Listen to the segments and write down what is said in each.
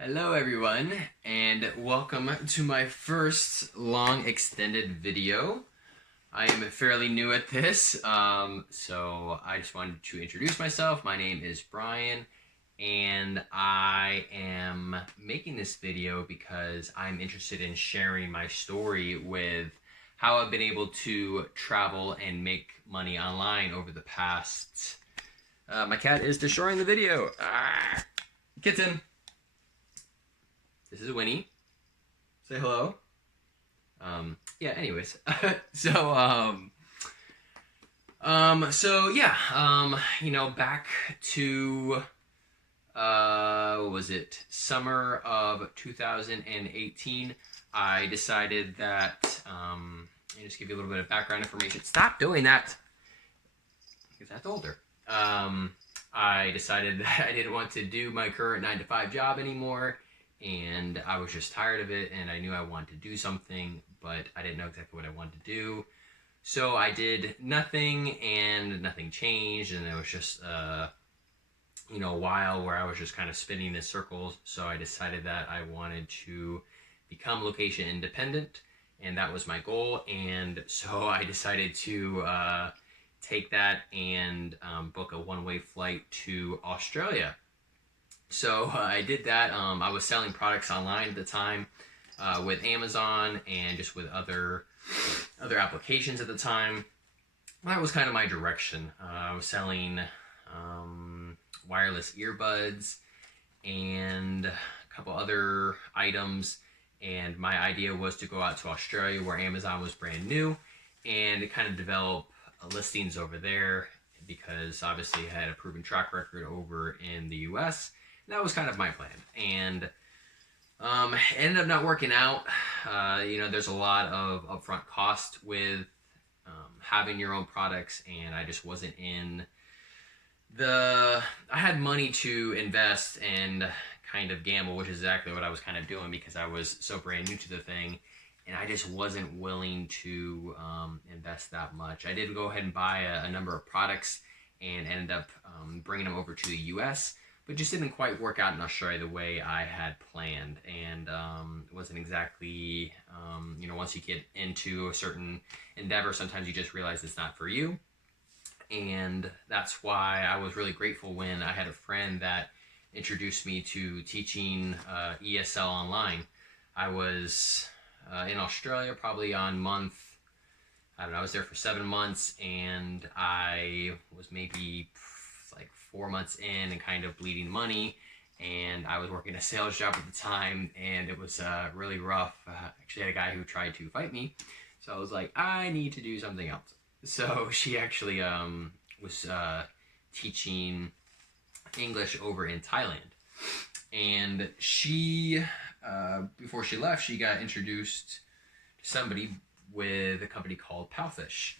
Hello everyone, and welcome to my first long extended video. I am fairly new at this, so I just wanted to introduce myself. My name is Brian, and I am making this video because I'm interested in sharing my story with how I've been able to travel and make money online over the past... my cat is destroying the video. Kitten! This is Winnie. Say hello. Yeah, anyways. Back to, what was it? Summer of 2018, I decided that, let me just give you a little bit of background information. Stop doing that! Because that's older. I decided that I didn't want to do my current 9-to-5 job anymore, and I was just tired of it, and I knew I wanted to do something, but I didn't know exactly what I wanted to do. So I did nothing, and nothing changed, and it was just a while where I was just kind of spinning in circles. So I decided that I wanted to become location independent, and that was my goal. And so I decided to take that and book a one-way flight to Australia. So I did that. I was selling products online at the time with Amazon and just with other applications at the time. That was kind of my direction. I was selling wireless earbuds and a couple other items, and my idea was to go out to Australia where Amazon was brand new and kind of develop listings over there, because obviously I had a proven track record over in the US. That was kind of my plan, and it ended up not working out. There's a lot of upfront cost with having your own products, and I just wasn't in I had money to invest and kind of gamble, which is exactly what I was kind of doing because I was so brand new to the thing, and I just wasn't willing to invest that much. I did go ahead and buy a number of products and ended up bringing them over to the US, but just didn't quite work out in Australia the way I had planned. And it wasn't exactly, once you get into a certain endeavor, sometimes you just realize it's not for you. And that's why I was really grateful when I had a friend that introduced me to teaching ESL online. I was in Australia probably on I was there for 7 months, and I was maybe like 4 months in and kind of bleeding money, and I was working a sales job at the time, and it was really rough. Actually had a guy who tried to fight me, so I was like, I need to do something else. So she actually was teaching English over in Thailand, and she before she left, she got introduced to somebody with a company called Palfish.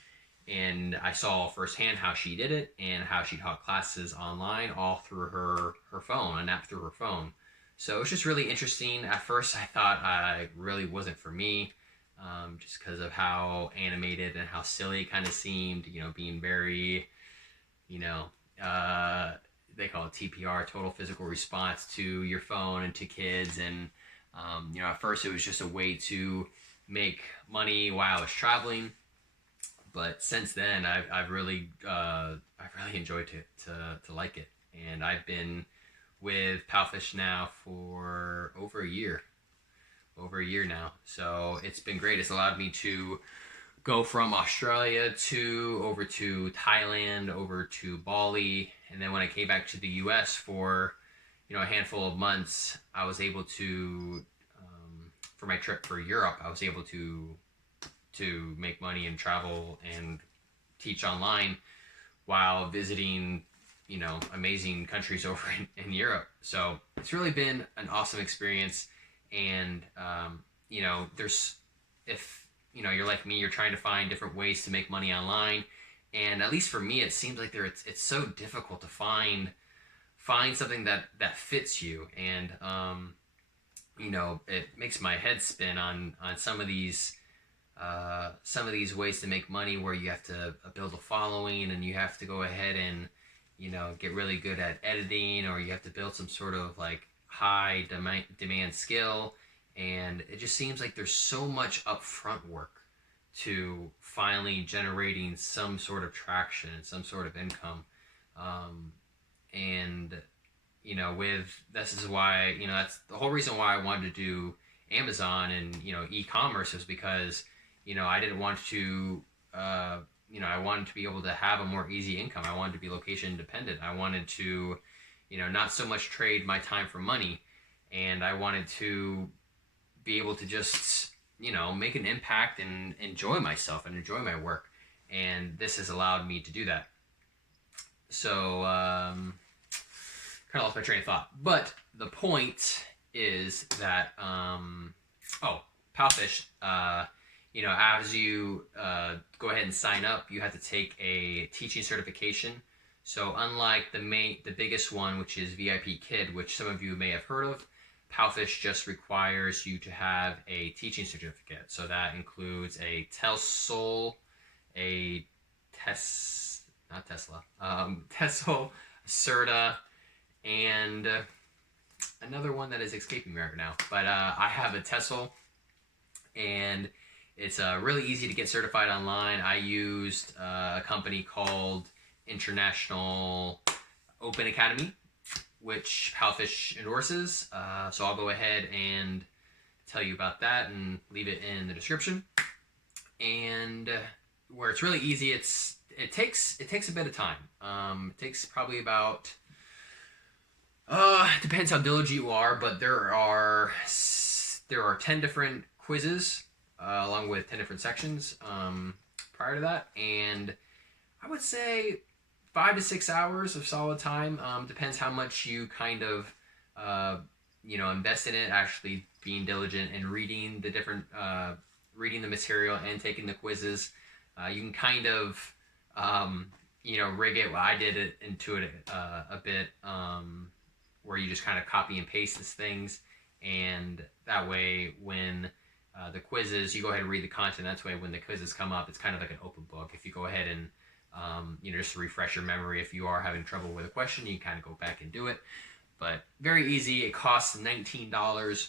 And I saw firsthand how she did it and how she taught classes online all through her phone, an app through her phone. So it was just really interesting. At first I thought I really wasn't for me, just because of how animated and how silly it kind of seemed, being very, they call it TPR, total physical response, to your phone and to kids. And, at first it was just a way to make money while I was traveling. But since then, I've really enjoyed to like it, and I've been with Palfish now for over a year now. So it's been great. It's allowed me to go from Australia over to Thailand, over to Bali, and then when I came back to the U.S. for a handful of months, I was able to for my trip for Europe, I was able to make money and travel and teach online while visiting, amazing countries over in Europe. So it's really been an awesome experience. And, if, you're like me, you're trying to find different ways to make money online. And at least for me, it seems like it's so difficult to find something that fits you. And, it makes my head spin on some of these ways to make money where you have to build a following, and you have to go ahead and get really good at editing, or you have to build some sort of like high demand skill, and it just seems like there's so much upfront work to finally generating some sort of traction and some sort of income. And with this is why, that's the whole reason why I wanted to do Amazon and e-commerce, is because I didn't want to I wanted to be able to have a more easy income. I wanted to be location independent. I wanted to not so much trade my time for money, and I wanted to be able to just make an impact and enjoy myself and enjoy my work, and this has allowed me to do that. So kind of lost my train of thought, but the point is that Palfish, as you go ahead and sign up, you have to take a teaching certification. So unlike the biggest one, which is VIP Kid, which some of you may have heard of, Palfish just requires you to have a teaching certificate. So that includes a TESOL, a TESOL, CERTA, and another one that is escaping me right now. But I have a TESOL, and it's really easy to get certified online. I used a company called International Open Academy, which Palfish endorses. So I'll go ahead and tell you about that and leave it in the description. And where it's really easy, it takes a bit of time. It takes probably about it depends how diligent you are, but there are 10 different quizzes along with 10 different sections prior to that, and I would say 5 to 6 hours of solid time. Depends how much you kind of invest in it, actually being diligent and reading the different reading the material and taking the quizzes. You can kind of rig it. Well, I did it into it a bit where you just kind of copy and paste these things, and that way when the quizzes, you go ahead and read the content. That's why when the quizzes come up, it's kind of like an open book. If you go ahead and just to refresh your memory, if you are having trouble with a question, you can kind of go back and do it. But very easy. It costs $19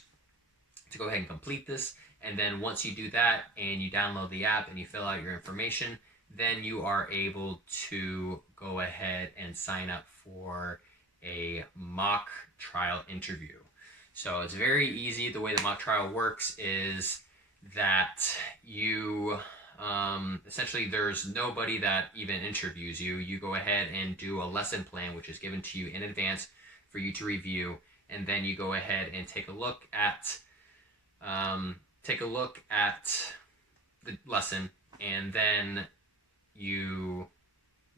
to go ahead and complete this. And then once you do that and you download the app and you fill out your information, then you are able to go ahead and sign up for a mock trial interview. So it's very easy. The way the mock trial works is that you essentially, there's nobody that even interviews you. You go ahead and do a lesson plan, which is given to you in advance for you to review, and then you go ahead and take a look at the lesson, and then you're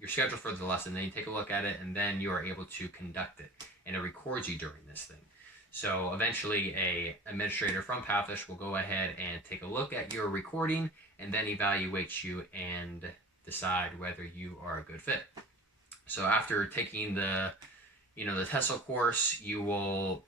scheduled for the lesson. Then you take a look at it, and then you are able to conduct it, and it records you during this thing. So eventually, a administrator from Palfish will go ahead and take a look at your recording, and then evaluate you and decide whether you are a good fit. So after taking the TESOL course, you will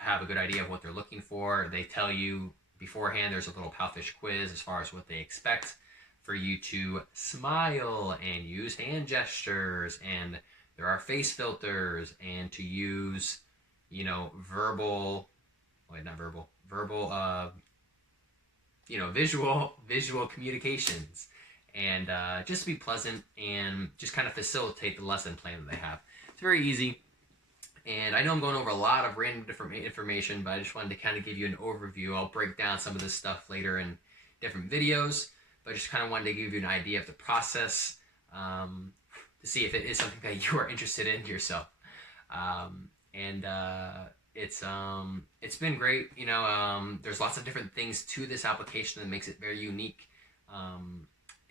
have a good idea of what they're looking for. They tell you beforehand. There's a little Palfish quiz as far as what they expect for you to smile and use hand gestures, and there are face filters, and to use visual communications, and just be pleasant and just kind of facilitate the lesson plan that they have. It's very easy, and I know I'm going over a lot of random different information, but I just wanted to kind of give you an overview. I'll break down some of this stuff later in different videos, but I just kind of wanted to give you an idea of the process to see if it is something that you are interested in yourself. It's been great. There's lots of different things to this application that makes it very unique.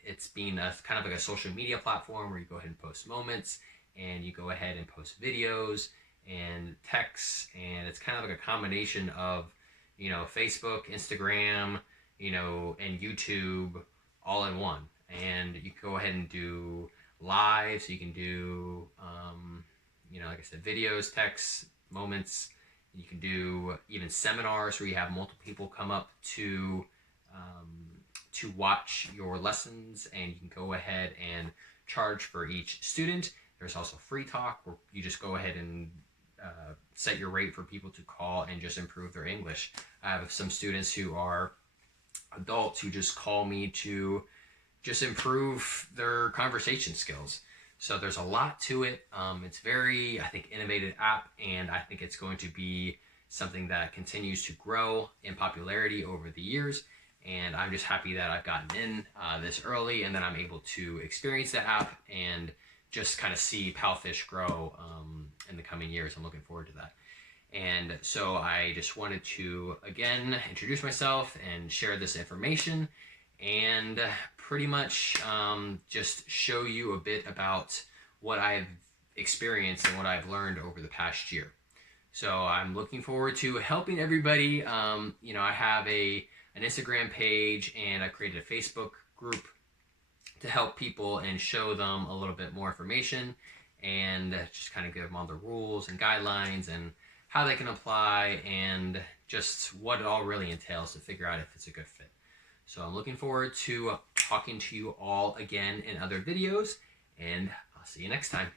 It's being kind of like a social media platform where you go ahead and post moments, and you go ahead and post videos and texts, and it's kind of like a combination of Facebook, Instagram, and YouTube all in one. And you can go ahead and do lives. You can do like I said, videos, texts, moments. You can do even seminars where you have multiple people come up to watch your lessons, and you can go ahead and charge for each student. There's also free talk where you just go ahead and set your rate for people to call and just improve their English. I have some students who are adults who just call me to just improve their conversation skills. So there's a lot to it. It's very, I think, innovative app, and I think it's going to be something that continues to grow in popularity over the years. And I'm just happy that I've gotten in this early, and then I'm able to experience the app and just kind of see Palfish grow in the coming years. I'm looking forward to that. And so I just wanted to, again, introduce myself and share this information, and pretty much just show you a bit about what I've experienced and what I've learned over the past year. So I'm looking forward to helping everybody. I have an Instagram page, and I created a Facebook group to help people and show them a little bit more information, and just kind of give them all the rules and guidelines and how they can apply, and just what it all really entails to figure out if it's a good fit. So I'm looking forward to talking to you all again in other videos, and I'll see you next time.